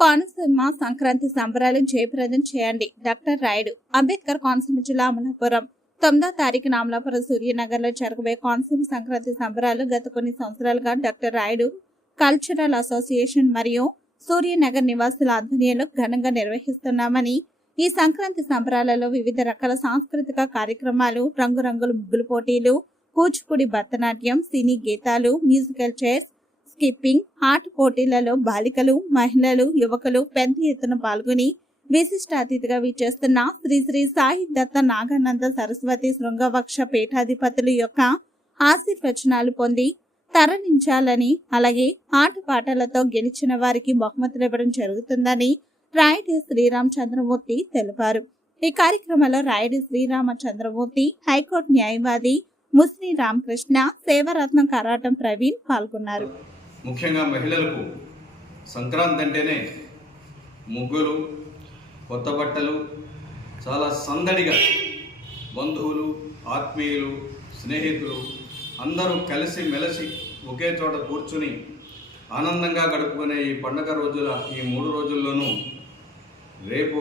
కోనసీమ సంక్రాంతి సంబరాలు జయప్రదం చేయండి. డాక్టర్ రాయుడు అంబేద్కర్ కోనసీమ జిల్లా అమలాపురం. తొమ్మిదో తారీఖున అమలాపురం సూర్యనగర్లో జరగబోయే కోనసీమ సంక్రాంతి సంబరాలు గత కొన్ని సంవత్సరాలుగా డాక్టర్ రాయుడు కల్చరల్ అసోసియేషన్ మరియు సూర్యనగర్ నివాసుల ఆధ్వర్యంలో ఘనంగా నిర్వహిస్తున్నామని ఈ సంక్రాంతి సంబరాలలో వివిధ రకాల సాంస్కృతిక కార్యక్రమాలు రంగురంగుల ముగ్గులు పోటీలు కూచిపూడి భరతనాట్యం సినీ గీతాలు మ్యూజికల్ చైర్స్ స్కిప్పింగ్ ఆర్ట్ పోటీలలో బాలికలు మహిళలు యువకులు పెద్ద ఎత్తున పాల్గొని విశిష్ట అతిథిగా విచ్చేస్తున్న శ్రీ శ్రీ సాయి దత్త నాగానంద సరస్వతి శృంగవక్ష పీఠాధిపతుల యొక్క ఆశీర్వచనాలు పొంది తరలించాలని అలాగే ఆటపాటలతో గెలిచిన వారికి బహుమతులు ఇవ్వడం జరుగుతుందని రాయుడి శ్రీరామ్ చంద్రమూర్తి తెలిపారు. ఈ కార్యక్రమంలో రాయుడి శ్రీరామ చంద్రమూర్తి హైకోర్టు న్యాయవాది ముస్లిం రామకృష్ణ సేవరత్నం కరాటం ప్రవీణ్ పాల్గొన్నారు. ముఖ్యంగా మహిళలకు సంక్రాంతి అంటేనే ముగ్గులు కొత్త బట్టలు చాలా సందడిగా బంధువులు ఆత్మీయులు స్నేహితులు అందరూ కలిసి మెలిసి ఒకే చోట కూర్చుని ఆనందంగా గడుపుకునే ఈ పండగ రోజుల ఈ మూడు రోజుల్లోనూ రేపు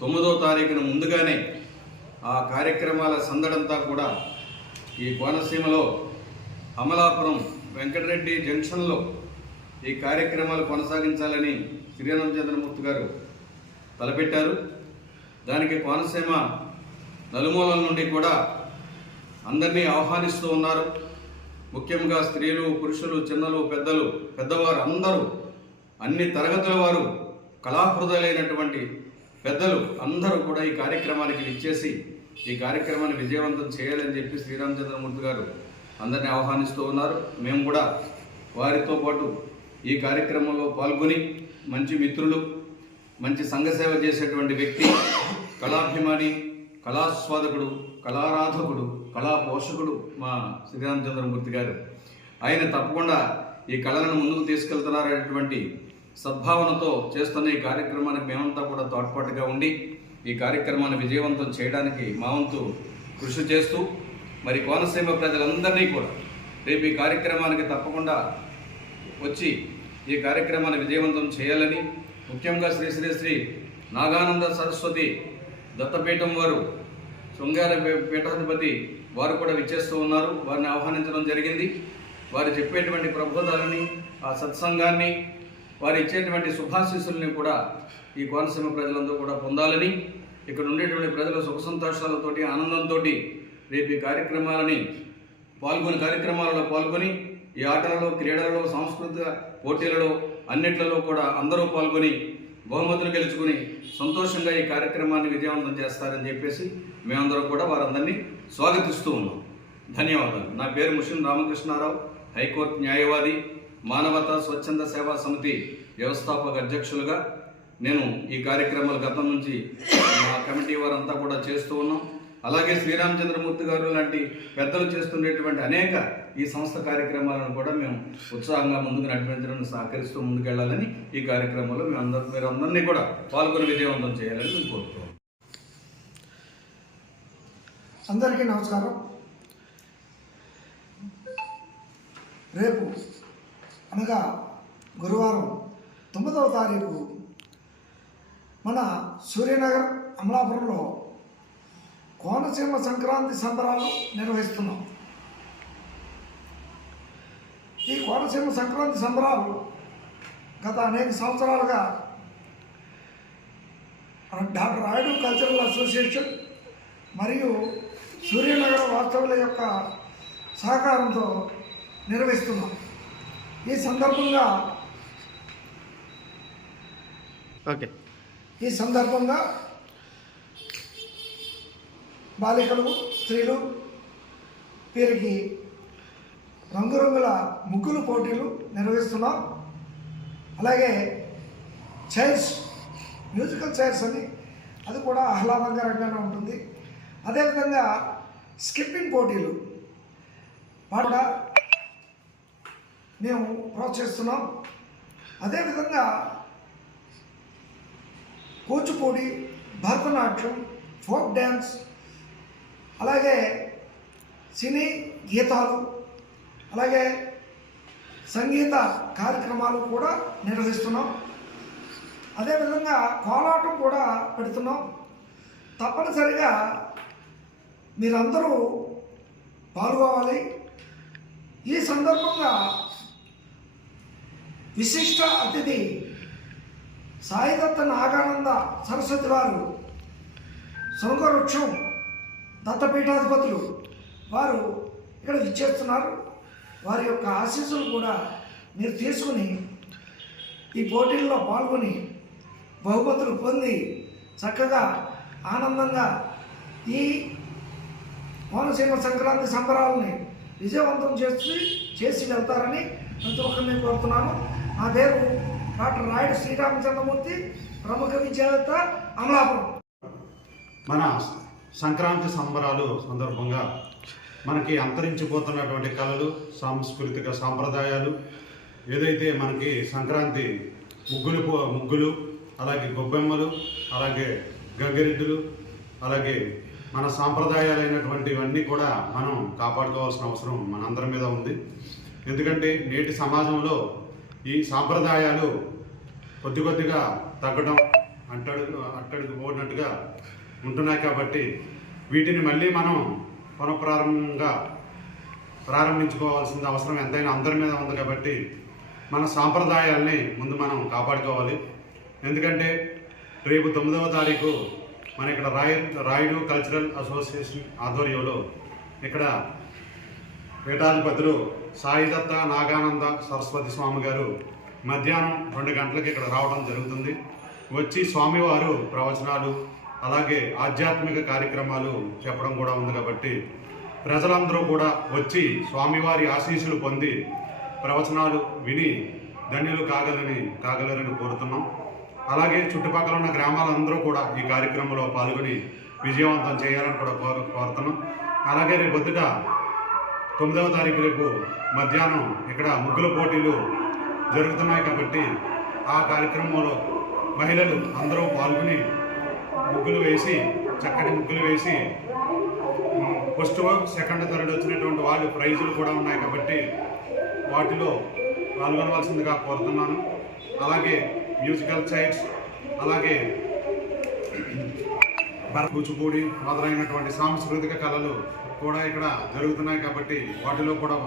తొమ్మిదో తారీఖున ముందుగానే ఆ కార్యక్రమాల సందడంతా కూడా ఈ కోనసీమలో అమలాపురం వెంకటరెడ్డి జంక్షన్లో ఈ కార్యక్రమాలు కొనసాగించాలని శ్రీరామచంద్రమూర్తి గారు తలపెట్టారు. దానికి కోనసీమ నలుమూలల నుండి కూడా అందరినీ ఆహ్వానిస్తూ ఉన్నారు. ముఖ్యంగా స్త్రీలు పురుషులు చిన్నలు పెద్దలు పెద్దవారు అందరూ అన్ని తరగతుల వారు కళాహృదయులైనటువంటి పెద్దలు అందరూ కూడా ఈ కార్యక్రమానికి విచ్చేసి ఈ కార్యక్రమాన్ని విజయవంతం చేయాలని చెప్పి శ్రీరామచంద్రమూర్తి గారు అందరినీ ఆహ్వానిస్తూ ఉన్నారు. మేము కూడా వారితో పాటు ఈ కార్యక్రమంలో పాల్గొని మంచి మిత్రులు మంచి సంఘసేవ చేసేటువంటి వ్యక్తి కళాభిమాని కళాస్వాదకుడు కళారాధకుడు కళా పోషకుడు మా శ్రీరామచంద్రమూర్తి గారు. ఆయన తప్పకుండా ఈ కళలను ముందుకు తీసుకెళ్తున్నారనేటువంటి సద్భావనతో చేస్తున్న ఈ కార్యక్రమానికి మేమంతా కూడా తోడ్పాటుగా ఉండి ఈ కార్యక్రమాన్ని విజయవంతం చేయడానికి మా వంతు కృషి చేస్తూ మరి కోనసీమ ప్రజలందరినీ కూడా రేపు ఈ కార్యక్రమానికి తప్పకుండా వచ్చి ఈ కార్యక్రమాన్ని విజయవంతం చేయాలని ముఖ్యంగా శ్రీ శ్రీ శ్రీ నాగానంద సరస్వతి దత్తపీఠం వారు శృంగార పీఠాధిపతి వారు కూడా విచ్చేస్తూ ఉన్నారు. వారిని ఆహ్వానించడం జరిగింది. వారు చెప్పేటువంటి ప్రబోధాలని ఆ సత్సంగాన్ని వారు ఇచ్చేటువంటి శుభాశీస్సుల్ని కూడా ఈ కోనసీమ ప్రజలందరూ కూడా పొందాలని ఇక్కడ ఉండేటువంటి ప్రజలు సుఖ సంతోషాలతోటి ఆనందంతో రేపు ఈ కార్యక్రమాలని పాల్గొని కార్యక్రమాలలో పాల్గొని ఈ ఆటలలో క్రీడలలో సాంస్కృతిక పోటీలలో అన్నిట్లలో కూడా అందరూ పాల్గొని బహుమతులు గెలుచుకుని సంతోషంగా ఈ కార్యక్రమాన్ని విజయవంతం చేస్తారని చెప్పేసి మేమందరం కూడా వారందరినీ స్వాగతిస్తూ ఉన్నాం. ధన్యవాదాలు. నా పేరు ముషిన్ రామకృష్ణారావు హైకోర్టు న్యాయవాది మానవతా స్వచ్ఛంద సేవా సమితి వ్యవస్థాపక అధ్యక్షులుగా నేను ఈ కార్యక్రమాలు గతం నుంచి మా కమిటీ వారంతా కూడా చేస్తూ ఉన్నాం. అలాగే శ్రీరామచంద్రమూర్తి గారు లాంటి పెద్దలు చేస్తుండేటువంటి అనేక ఈ సంస్థ కార్యక్రమాలను కూడా మేము ఉత్సాహంగా ముందుకు నడిపించడం సహకరిస్తూ ముందుకెళ్ళాలని ఈ కార్యక్రమంలో మేము అందరూ మీరు అందరినీ కూడా పాల్గొని విజయవంతం చేయాలని మేము కోరుతున్నాం. అందరికీ నమస్కారం. రేపు అనగా గురువారం తొమ్మిదవ తారీఖు మన సూర్యనగర్ అమలాపురంలో కోనసీమ సంక్రాంతి సంబరాలు నిర్వహిస్తున్నాం. ఈ కోనసీమ సంక్రాంతి సంబరాలు గత అనేక సంవత్సరాలుగా డాక్టర్ రాయుడు కల్చరల్ అసోసియేషన్ మరియు సూర్యనగర వాస్తవుల యొక్క సహకారంతో నిర్వహిస్తున్నాం. ఈ సందర్భంగా ఓకే. ఈ సందర్భంగా బాలికలు స్త్రీలు వీరికి రంగురంగుల ముగ్గులు పోటీలు నిర్వహిస్తున్నాం అలాగే చైర్స్ మ్యూజికల్ చైర్స్ అని అది కూడా ఆహ్లాదకరంగానే ఉంటుంది. అదేవిధంగా స్కిప్పింగ్ పోటీలు పాట మేము ప్రోత్సహిస్తున్నాం. అదేవిధంగా కూచిపూడి భరతనాట్యం ఫోక్ డ్యాన్స్ అలాగే సినీ గీతాలు అలాగే సంగీత కార్యక్రమాలు కూడా నిర్వహిస్తున్నాం. అదేవిధంగా కోలాటం కూడా పెడుతున్నాం. తప్పనిసరిగా మీరందరూ పాల్గొవాలి. ఈ సందర్భంగా విశిష్ట అతిథి సాయిదత్త నాగానంద సరస్వతి వారు శృంగవృక్షం దత్తపీఠాధిపతులు వారు ఇక్కడ విచ్చేస్తున్నారు. వారి యొక్క ఆశీస్సులు కూడా మీరు తీసుకుని ఈ పోటీల్లో పాల్గొని బహుమతులు పొంది చక్కగా ఆనందంగా ఈ కోనసీమ సంక్రాంతి సంబరాలని విజయవంతం చేసి చేసి వెళ్తారని ప్రతి ఒక్కరిని కోరుతున్నాను. నా పేరు డాక్టర్ రాయుడు శ్రీరామచంద్రమూర్తి ప్రముఖ విజేత అమలాపురం. మన సంక్రాంతి సంబరాలు సందర్భంగా మనకి అంతరించిపోతున్నటువంటి కళలు సాంస్కృతిక సాంప్రదాయాలు ఏదైతే మనకి సంక్రాంతి ముగ్గులు ముగ్గులు అలాగే గొబ్బెమ్మలు అలాగే గంగిరెద్దులు అలాగే మన సాంప్రదాయాలైనటువంటివన్నీ కూడా మనం కాపాడుకోవాల్సిన అవసరం మనందరి మీద ఉంది. ఎందుకంటే నేటి సమాజంలో ఈ సాంప్రదాయాలు కొద్ది కొద్దిగా తగ్గడం అంటడు అట్టడికి పోయినట్టుగా ఉంటున్నాయి కాబట్టి వీటిని మళ్ళీ మనం పునఃప్రారంభంగా ప్రారంభించుకోవాల్సిన అవసరం ఎంతైనా అందరి మీద ఉంది కాబట్టి మన సాంప్రదాయాల్ని ముందు మనం కాపాడుకోవాలి. ఎందుకంటే రేపు తొమ్మిదవ తారీఖు మన ఇక్కడ రాయ రాయుడు కల్చరల్ అసోసియేషన్ ఆధ్వర్యంలో ఇక్కడ పీఠాధిపతులు సాయిదత్త నాగానంద సరస్వతి స్వామి గారు మధ్యాహ్నం రెండు గంటలకు ఇక్కడ రావడం జరుగుతుంది. వచ్చి స్వామివారు ప్రవచనాలు అలాగే ఆధ్యాత్మిక కార్యక్రమాలు చెప్పడం కూడా ఉంది కాబట్టి ప్రజలందరూ కూడా వచ్చి స్వామివారి ఆశీస్సులు పొంది ప్రవచనాలు విని ధన్యులు కాగలని కాగలరని కోరుతున్నాం. అలాగే చుట్టుపక్కల ఉన్న గ్రామాలందరూ కూడా ఈ కార్యక్రమంలో పాల్గొని విజయవంతం చేయాలని కూడా కోరు కోరుతున్నాం. అలాగే రేపు పొద్దుట తొమ్మిదవ తారీఖు రేపు మధ్యాహ్నం ఇక్కడ ముగ్గుల పోటీలు జరుగుతున్నాయి కాబట్టి ఆ కార్యక్రమంలో మహిళలు అందరూ పాల్గొని ముగ్గులు వేసి చక్కటి ముగ్గులు వేసి ఫస్ట్ సెకండ్ థర్డ్ వచ్చినటువంటి వాళ్ళు ప్రైజులు కూడా ఉన్నాయి కాబట్టి వాటిలో పాల్గొనవలసిందిగా కోరుతున్నాను. అలాగే మ్యూజికల్ చైర్స్ అలాగే కూచిపూడి మొదలైనటువంటి సాంస్కృతిక కళలు కూడా ఇక్కడ జరుగుతున్నాయి కాబట్టి వాటిలో కూడా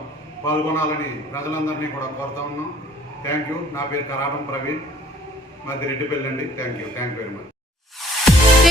పాల్గొనాలని ప్రజలందరినీ కూడా కోరుతా ఉన్నాం. థ్యాంక్ యూ నా పేరు కరాటం ప్రవీణ్. మాది రెడ్డిపల్లి అండి. Thank you thank you very much